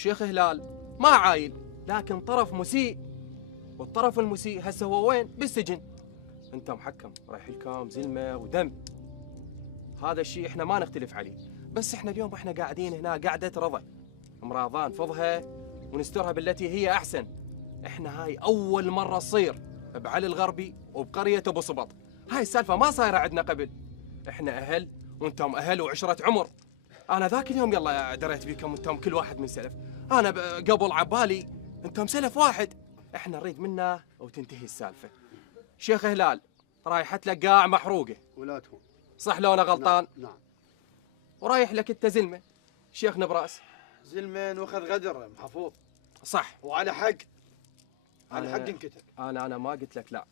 وشيخ هلال ما عايل، لكن طرف مسيء، والطرف المسيء هسه هو وين؟ بالسجن. انت محكم رايح لكم زلمه ودم، هذا الشيء احنا ما نختلف عليه، بس احنا اليوم احنا قاعدين هنا قعده رضا، مراضان فضها ونسترها بالتي هي احسن. احنا هاي اول مره تصير بعلي الغربي وبقريه ابو صبط، هاي السالفه ما صايره عندنا قبل. احنا اهل وانتم اهل وعشره عمر. انا ذاك اليوم يلا دريت بيكم انتم كل واحد من سلف، انا قبل عبالي انتم سلف واحد، احنا نريد منا وتنتهي السالفه. شيخ هلال رايحت لك قاع محروقه ولا تهون. صح لو انا غلطان؟ نعم. ورايح لك انت زلمه شيخ نبراس. زلمين واخذ غدر محفوظ. صح. وعلى حق. على حق انكتب. انا ما قلت لك لا،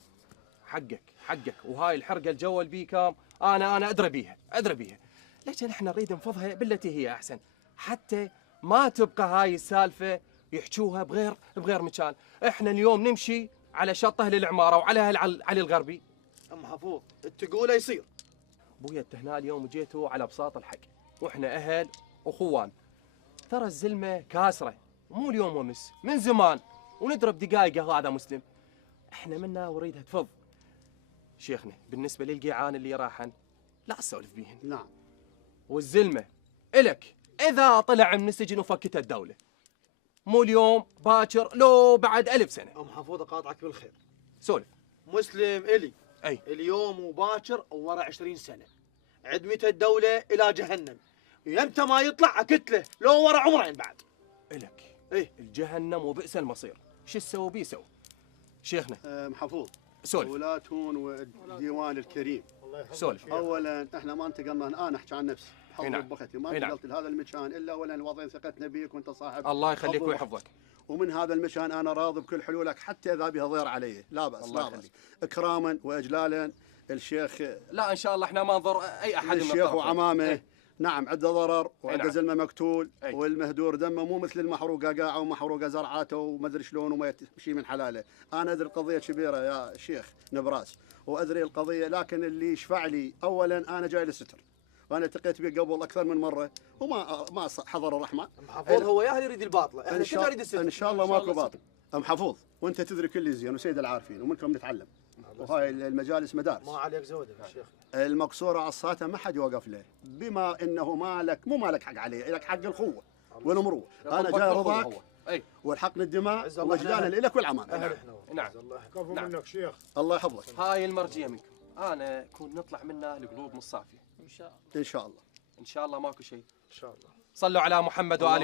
حقك وهاي الحرقه الجول بيكم انا ادري بيها، لكن احنا نريد نفضها بالتي هي احسن، حتى ما تبقى هاي السالفه يحجوها بغير مكان. احنا اليوم نمشي على شط اهل العماره وعلى علي الغربي. ام حفوظ تقوله يصير. ابويا انت هنا اليوم جيتوا على بساط الحق، واحنا اهل واخوان. ترى الزلمه كاسره، مو اليوم ومس، من زمان، وندرب دقايقه هذا مسلم. احنا منا وريدها تفض. شيخنا بالنسبه للقيعان اللي راحن لا تسولف بيهن. نعم. والزلمه الك اذا طلع من السجن وفكته الدوله، مو اليوم باكر لو بعد 1000 سنه. ام حفوظ اقاطعك بالخير. سولف. مسلم الي. اي اليوم وباكر ورا 20 سنه عدمته الدوله الى جهنم، يمتى ما يطلع اكتله لو ورا عمرين بعد. الك ايه الجهنم وبئس المصير، شو تسوي بيسوي. شيخنا محفوظ. سولف. ولا تهون والديوان الكريم. سولف. اولا احنا ما انتقلنا، انا احكي عن نفسي بحظ نعم. ربختي، ما نعم. انتقلت لهذا المكان الا اولا وضعين ثقتنا بيك وانت صاحب. الله يخليك فضل ويحفظك. ومن هذا المكان انا راضي بكل حلولك حتى اذا بها ضير علي، لا باس الله لا باس. يخليك. اكراما واجلالا الشيخ. لا ان شاء الله احنا ما نضر اي احد من الشيخ الطرفين. وعمامه. إيه. نعم عنده ضرر وعنده نعم. زلمه مقتول. أي. والمهدور دمه مو مثل المحروقه قاعه ومحروقه زرعاته وما ادري شلون وما يمشي من حلاله. انا ادري القضيه كبيره يا شيخ نبراس وادري القضيه، لكن اللي يشفع لي اولا انا جاي للستر، وانا التقيت به قبل اكثر من مره وما حضر الرحمن. ام حفوظ هو ياهل يريد الباطله، احنا كلنا نريد السر. ان شاء الله ماكو باطل. ام حفوظ وانت تدري كل زين وسيد العارفين ومنكم نتعلم، وهاي المجالس مدارس. ما عليك زود يا شيخ. المقصوره عصاته ما حد يوقف له، بما انه مو مالك حق عليه، لك حق الخوه والمروه. انا جاي رضاك اي والحقن الدماء عز الله وجلالا لك والعمان. اهل احنا نعم. الله يحفظك. كفو نعم. منك شيخ. الله يحفظك. هاي المرجيه منكم، انا كون نطلع منها القلوب مصافيه ان شاء الله. ان شاء الله. ان شاء الله ماكو شيء. ان شاء الله. صلوا على محمد وآل محمد.